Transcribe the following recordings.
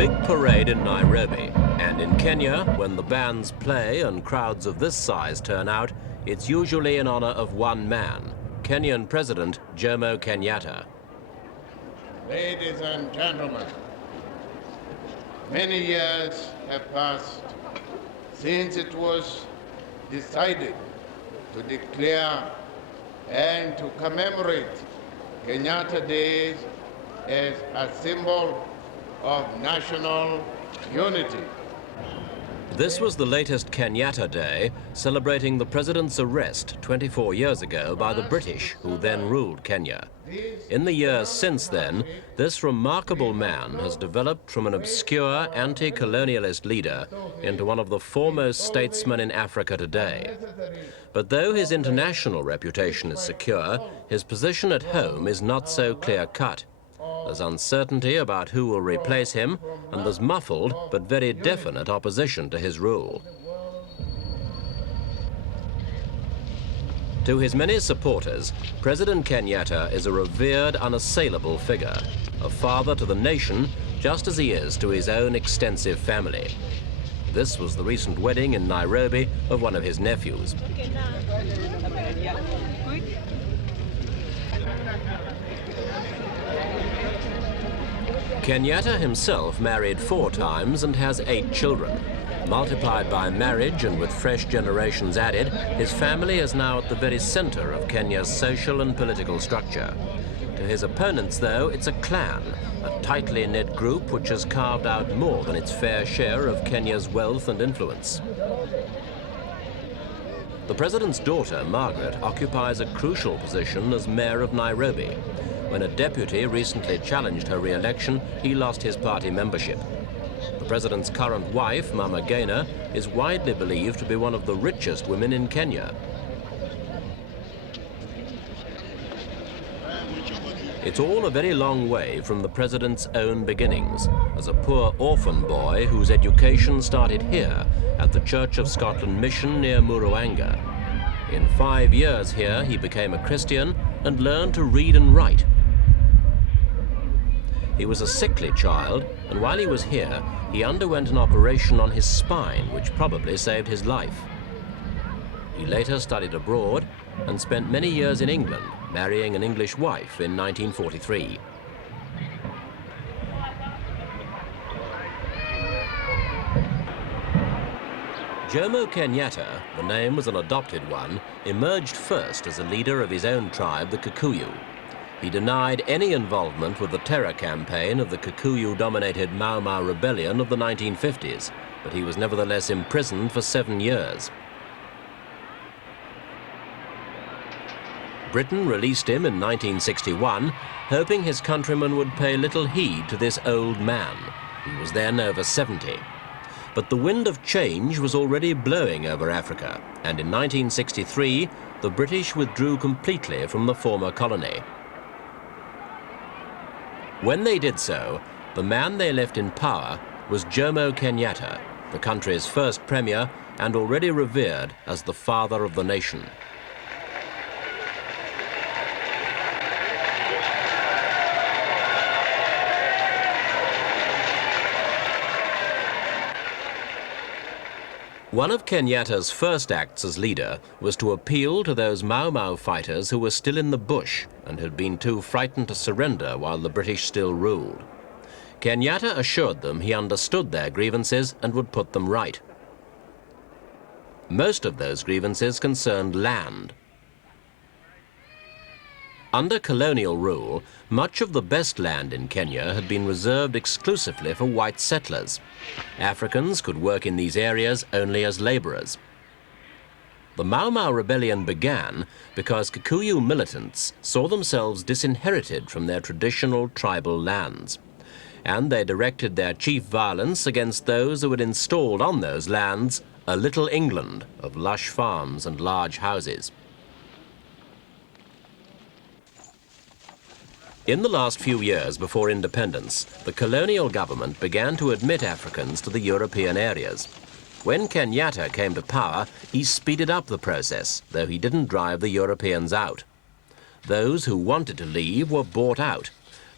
big parade in Nairobi, and in Kenya, when the bands play and crowds of this size turn out, it's usually in honor of one man, Kenyan President Jomo Kenyatta. Ladies and gentlemen, many years have passed since it was decided to declare and to commemorate Kenyatta Day as a symbol of national unity. This was the latest Kenyatta Day, celebrating the president's arrest 24 years ago by the British, who then ruled Kenya. In the years since then, this remarkable man has developed from an obscure anti-colonialist leader into one of the foremost statesmen in Africa today. But though his international reputation is secure, his position at home is not so clear-cut. There's uncertainty about who will replace him, and there's muffled but very definite opposition to his rule. To his many supporters, President Kenyatta is a revered, unassailable figure, a father to the nation, just as he is to his own extensive family. This was the recent wedding in Nairobi of one of his nephews. Kenyatta himself married 4 times and has 8 children. Multiplied by marriage and with fresh generations added, his family is now at the very center of Kenya's social and political structure. To his opponents, though, it's a clan, a tightly knit group which has carved out more than its fair share of Kenya's wealth and influence. The president's daughter, Margaret, occupies a crucial position as mayor of Nairobi. When a deputy recently challenged her re-election, he lost his party membership. The president's current wife, Mama Gaynor, is widely believed to be one of the richest women in Kenya. It's all a very long way from the president's own beginnings, as a poor orphan boy whose education started here at the Church of Scotland Mission near Muruanga. In 5 years here, he became a Christian and learned to read and write. He was a sickly child, and while he was here, he underwent an operation on his spine, which probably saved his life. He later studied abroad and spent many years in England, marrying an English wife in 1943. Jomo Kenyatta, the name was an adopted one, emerged first as a leader of his own tribe, the Kikuyu. He denied any involvement with the terror campaign of the Kikuyu-dominated Mau Mau rebellion of the 1950s, but he was nevertheless imprisoned for 7 years. Britain released him in 1961, hoping his countrymen would pay little heed to this old man. He was then over 70. But the wind of change was already blowing over Africa, and in 1963, the British withdrew completely from the former colony. When they did so, the man they left in power was Jomo Kenyatta, the country's first premier and already revered as the father of the nation. One of Kenyatta's first acts as leader was to appeal to those Mau Mau fighters who were still in the bush and had been too frightened to surrender while the British still ruled. Kenyatta assured them he understood their grievances and would put them right. Most of those grievances concerned land. Under colonial rule, much of the best land in Kenya had been reserved exclusively for white settlers. Africans could work in these areas only as laborers. The Mau Mau rebellion began because Kikuyu militants saw themselves disinherited from their traditional tribal lands, and they directed their chief violence against those who had installed on those lands a Little England of lush farms and large houses. In the last few years before independence, the colonial government began to admit Africans to the European areas. When Kenyatta came to power, he speeded up the process, though he didn't drive the Europeans out. Those who wanted to leave were bought out,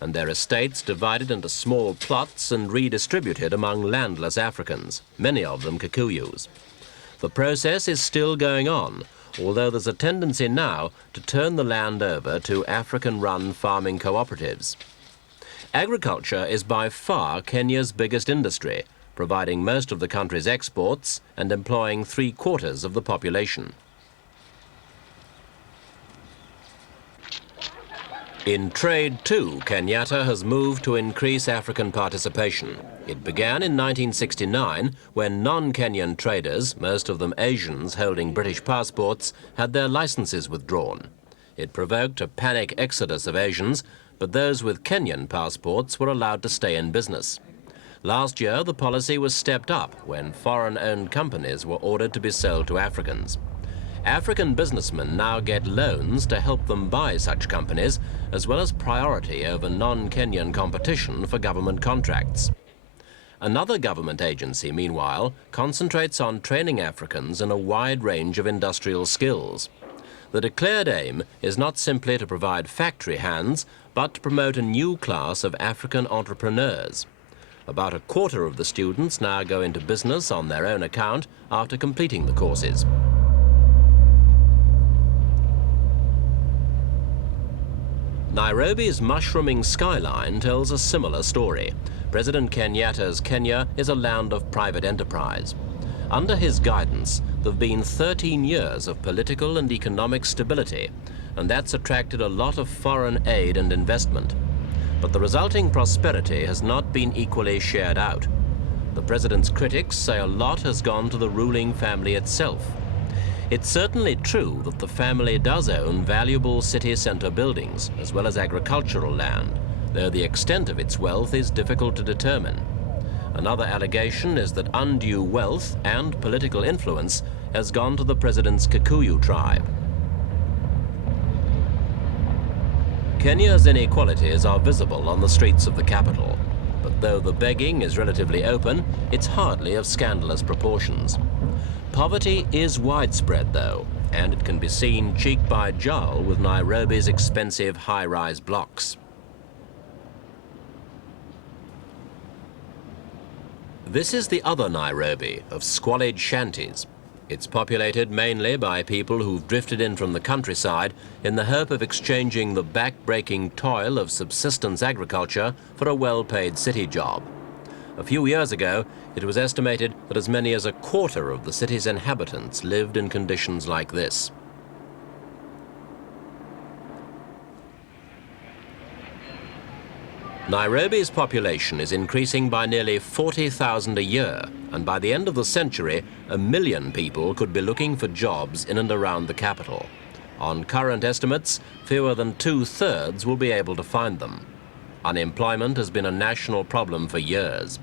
and their estates divided into small plots and redistributed among landless Africans, many of them Kikuyus. The process is still going on, although there's a tendency now to turn the land over to African-run farming cooperatives. Agriculture is by far Kenya's biggest industry, providing most of the country's exports and employing 3/4 of the population. In trade, too, Kenyatta has moved to increase African participation. It began in 1969 when non-Kenyan traders, most of them Asians holding British passports, had their licenses withdrawn. It provoked a panic exodus of Asians, but those with Kenyan passports were allowed to stay in business. Last year, the policy was stepped up when foreign-owned companies were ordered to be sold to Africans. African businessmen now get loans to help them buy such companies, as well as priority over non-Kenyan competition for government contracts. Another government agency, meanwhile, concentrates on training Africans in a wide range of industrial skills. The declared aim is not simply to provide factory hands, but to promote a new class of African entrepreneurs. About 1/4 of the students now go into business on their own account after completing the courses. Nairobi's mushrooming skyline tells a similar story. President Kenyatta's Kenya is a land of private enterprise. Under his guidance, there have been 13 years of political and economic stability, and that's attracted a lot of foreign aid and investment. But the resulting prosperity has not been equally shared out. The president's critics say a lot has gone to the ruling family itself. It's certainly true that the family does own valuable city centre buildings, as well as agricultural land, though the extent of its wealth is difficult to determine. Another allegation is that undue wealth and political influence has gone to the president's Kikuyu tribe. Kenya's inequalities are visible on the streets of the capital, but though the begging is relatively open, it's hardly of scandalous proportions. Poverty is widespread, though, and it can be seen cheek by jowl with Nairobi's expensive high-rise blocks. This is the other Nairobi of squalid shanties. It's populated mainly by people who've drifted in from the countryside in the hope of exchanging the back-breaking toil of subsistence agriculture for a well-paid city job. A few years ago, it was estimated that as many as 1/4 of the city's inhabitants lived in conditions like this. Nairobi's population is increasing by nearly 40,000 a year, and by the end of the century, 1 million people could be looking for jobs in and around the capital. On current estimates, fewer than 2/3 will be able to find them. Unemployment has been a national problem for years.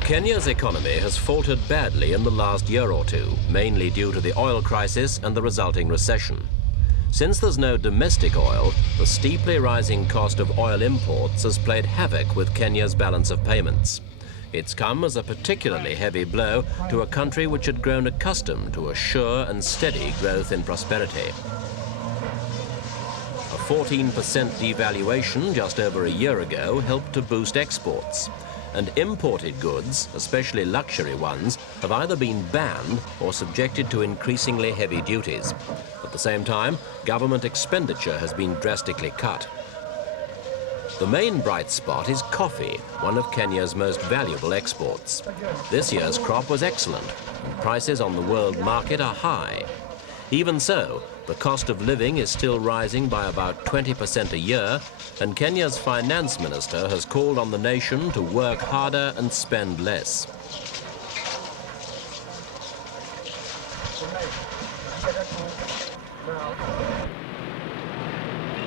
Kenya's economy has faltered badly in the last year or two, mainly due to the oil crisis and the resulting recession. Since there's no domestic oil, the steeply rising cost of oil imports has played havoc with Kenya's balance of payments. It's come as a particularly heavy blow to a country which had grown accustomed to a sure and steady growth in prosperity. A 14% devaluation just over a year ago helped to boost exports, and imported goods, especially luxury ones, have either been banned or subjected to increasingly heavy duties. At the same time, government expenditure has been drastically cut. The main bright spot is coffee, one of Kenya's most valuable exports. This year's crop was excellent, and prices on the world market are high. Even so, the cost of living is still rising by about 20% a year, and Kenya's finance minister has called on the nation to work harder and spend less.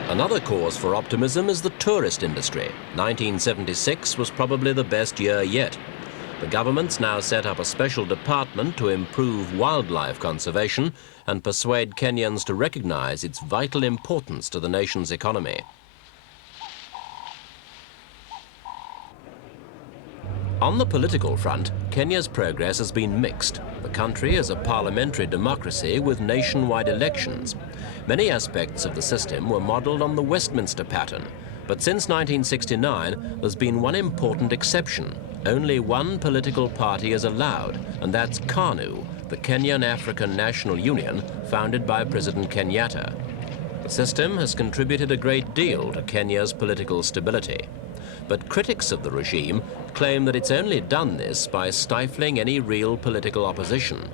Another cause for optimism is the tourist industry. 1976 was probably the best year yet. The government's now set up a special department to improve wildlife conservation and persuade Kenyans to recognize its vital importance to the nation's economy. On the political front, Kenya's progress has been mixed. The country is a parliamentary democracy with nationwide elections. Many aspects of the system were modelled on the Westminster pattern, but since 1969, there's been one important exception. Only one political party is allowed, and that's KANU, the Kenyan African National Union, founded by President Kenyatta. The system has contributed a great deal to Kenya's political stability. But critics of the regime claim that it's only done this by stifling any real political opposition.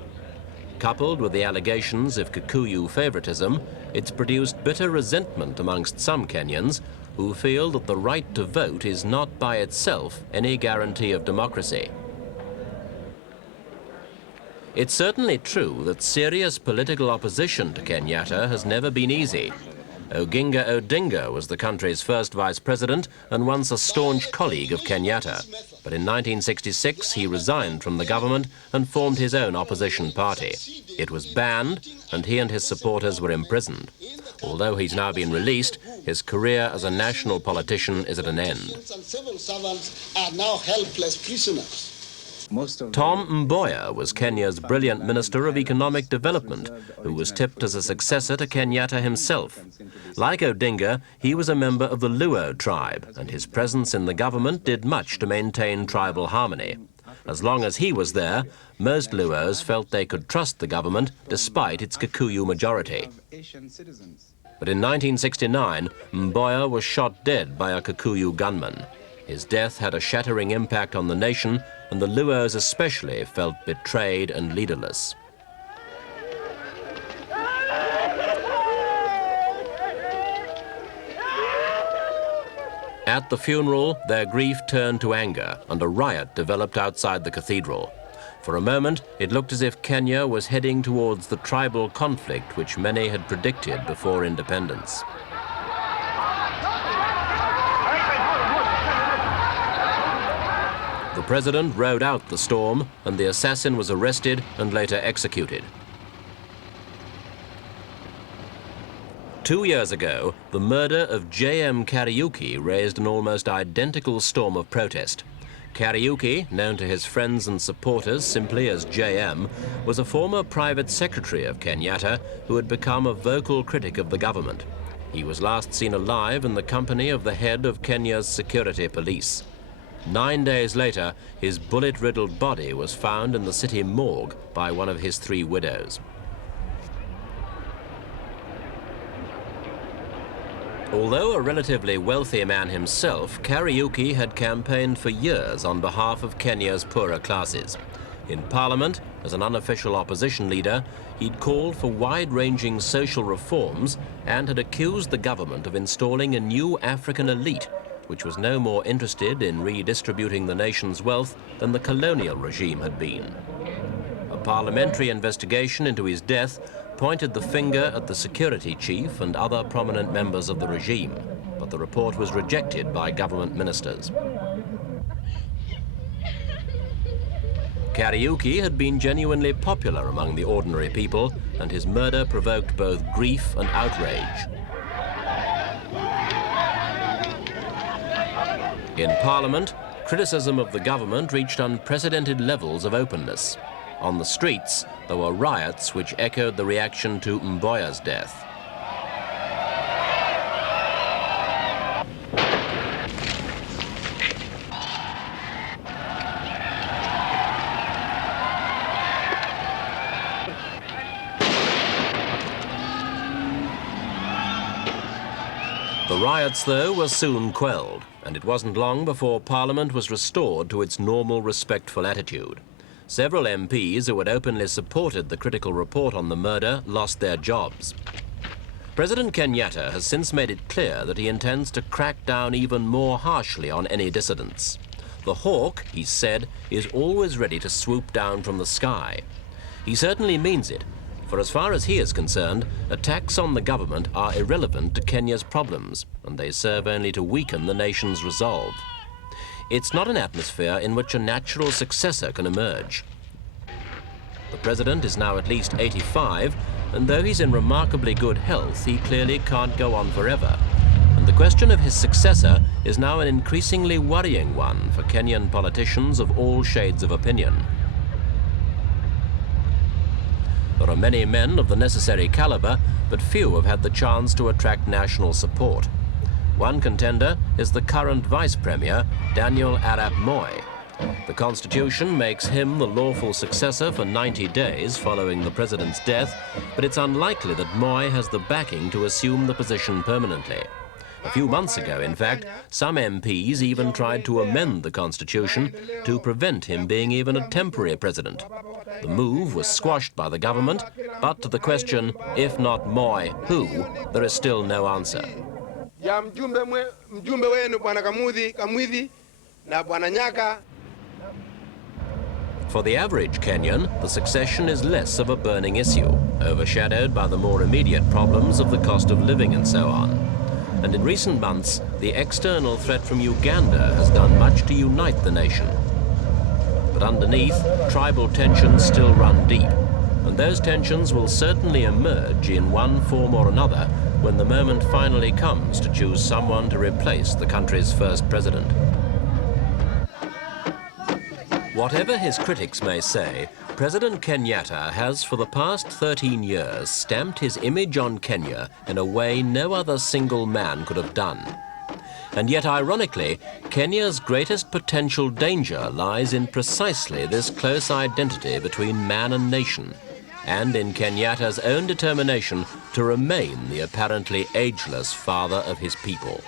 Coupled with the allegations of Kikuyu favoritism, it's produced bitter resentment amongst some Kenyans who feel that the right to vote is not by itself any guarantee of democracy. It's certainly true that serious political opposition to Kenyatta has never been easy. Oginga Odinga was the country's first vice president and once a staunch colleague of Kenyatta. But in 1966, he resigned from the government and formed his own opposition party. It was banned, and he and his supporters were imprisoned. Although he's now been released, his career as a national politician is at an end. Civil servants are now helpless prisoners. Tom Mboya was Kenya's brilliant Minister of Economic Development, who was tipped as a successor to Kenyatta himself. Like Odinga, he was a member of the Luo tribe, and his presence in the government did much to maintain tribal harmony. As long as he was there, most Luos felt they could trust the government despite its Kikuyu majority. But in 1969, Mboya was shot dead by a Kikuyu gunman. His death had a shattering impact on the nation, and the Luos especially felt betrayed and leaderless. At the funeral, their grief turned to anger, and a riot developed outside the cathedral. For a moment, it looked as if Kenya was heading towards the tribal conflict which many had predicted before independence. The president rode out the storm, and the assassin was arrested and later executed. 2 years ago, the murder of J.M. Kariuki raised an almost identical storm of protest. Kariuki, known to his friends and supporters simply as J.M., was a former private secretary of Kenyatta who had become a vocal critic of the government. He was last seen alive in the company of the head of Kenya's security police. 9 days later, his bullet-riddled body was found in the city morgue by one of his 3 widows. Although a relatively wealthy man himself, Kariuki had campaigned for years on behalf of Kenya's poorer classes. In Parliament, as an unofficial opposition leader, he'd called for wide-ranging social reforms and had accused the government of installing a new African elite, which was no more interested in redistributing the nation's wealth than the colonial regime had been. A parliamentary investigation into his death pointed the finger at the security chief and other prominent members of the regime, but the report was rejected by government ministers. Kariuki had been genuinely popular among the ordinary people, and his murder provoked both grief and outrage. In Parliament, criticism of the government reached unprecedented levels of openness. On the streets, there were riots which echoed the reaction to Mboya's death. The riots, though, were soon quelled, and it wasn't long before Parliament was restored to its normal, respectful attitude. Several MPs who had openly supported the critical report on the murder lost their jobs. President Kenyatta has since made it clear that he intends to crack down even more harshly on any dissidents. The hawk, he said, is always ready to swoop down from the sky. He certainly means it, for as far as he is concerned, attacks on the government are irrelevant to Kenya's problems, and they serve only to weaken the nation's resolve. It's not an atmosphere in which a natural successor can emerge. The president is now at least 85, and though he's in remarkably good health, he clearly can't go on forever. And the question of his successor is now an increasingly worrying one for Kenyan politicians of all shades of opinion. There are many men of the necessary caliber, but few have had the chance to attract national support. One contender is the current Vice Premier, Daniel Arap Moi. The Constitution makes him the lawful successor for 90 days following the president's death, but it's unlikely that Moi has the backing to assume the position permanently. A few months ago, in fact, some MPs even tried to amend the Constitution to prevent him being even a temporary president. The move was squashed by the government, but to the question, if not Moi, who, there is still no answer. For the average Kenyan, the succession is less of a burning issue, overshadowed by the more immediate problems of the cost of living and so on. And in recent months, the external threat from Uganda has done much to unite the nation. But underneath, tribal tensions still run deep, and those tensions will certainly emerge in one form or another when the moment finally comes to choose someone to replace the country's first president. Whatever his critics may say, President Kenyatta has for the past 13 years stamped his image on Kenya in a way no other single man could have done. And yet, ironically, Kenya's greatest potential danger lies in precisely this close identity between man and nation, and in Kenyatta's own determination to remain the apparently ageless father of his people.